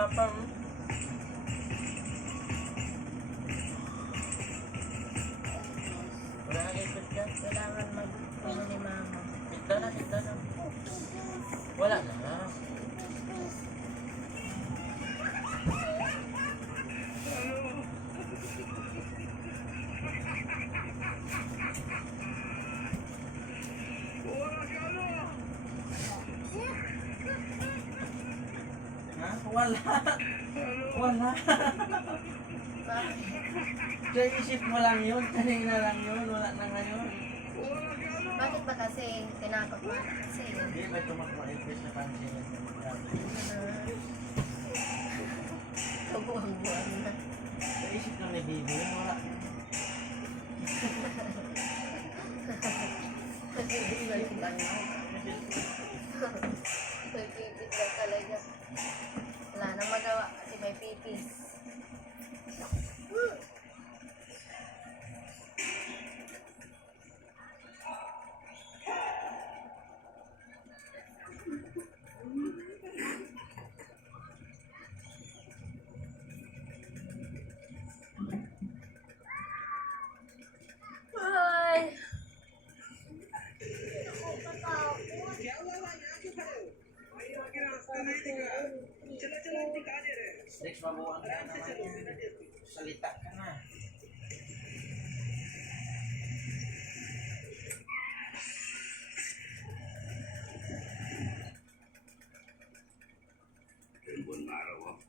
hapang. Wala nang ipit ka. Kailangan mag-ano ni mama. Pinta na. Wala na. Ha? Wala. Kaya isip mo lang yun, kanina lang yun, wala na ngayon. Bakit ba kasi tinakot mo kasi? Hindi, may tumakbo-ipis na pansin. Kabuang-buang na. Sa isip lang ni Bibi, wala. Nagpipit lang ako. Nagpipit lang talaga. Wala nang magawa kasi may pipis. Ay! Next, mabuhan ka naman. Salita ka na. Buwan araw ako.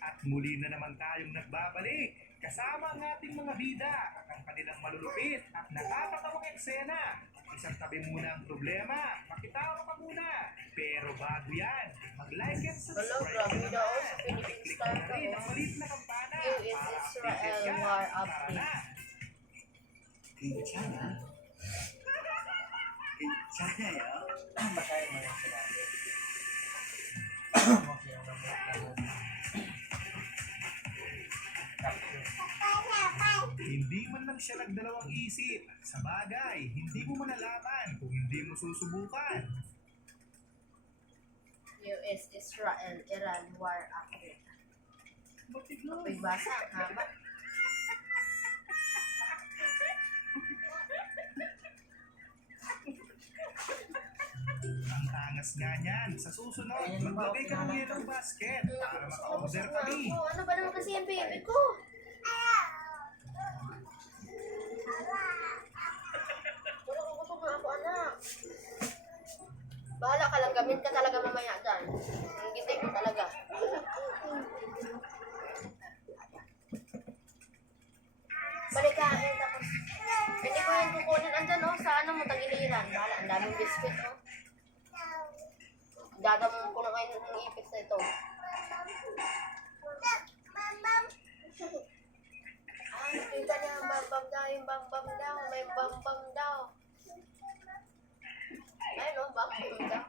At muli na naman tayong nagbabalik kasama ang ating mga bida at ang kanilang malulupit at nakakatawang eksena. Isang tabi muna ang problema, makitawa ka muna. Pero bago yan, mag-like and Hello, subscribe grabe ka daw. naman. Sa Philippine Click Star na ka, rin oh. ang maliit na kampana Here is para Israel updated ka. War Tara Update. na. Sana. Sana yun. Masaya mo yung sinabi. Masaya mo yung Hindi man lang siya nagdalawang isip. Sa bagay, hindi mo malalaman kung hindi mo susubukan. US, Israel, Iran War Update. Ako'y basa, ang haba. Ang tangas nga niyan. Sa susunod, maglagay ka ng yellow basket para maka-order kami. Ano ba naman kasi yung baby ko? Wala ko gusto nga ako, anak. Bahala ka lang, gamit ka talaga mamaya dyan. Ang gitik mo talaga. Balikain, tapos pwede ko yung kukunin andyan, oh, sa ano mo, tagiliran. Bahala, ang daming biscuit, oh. Dadamon ko na ngayon ng ipis na ito. Ah, nakita niya ang bambam daw, yung bambam daw, may bambam daw. Ayun, oh, bambam daw.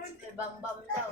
May bambam daw.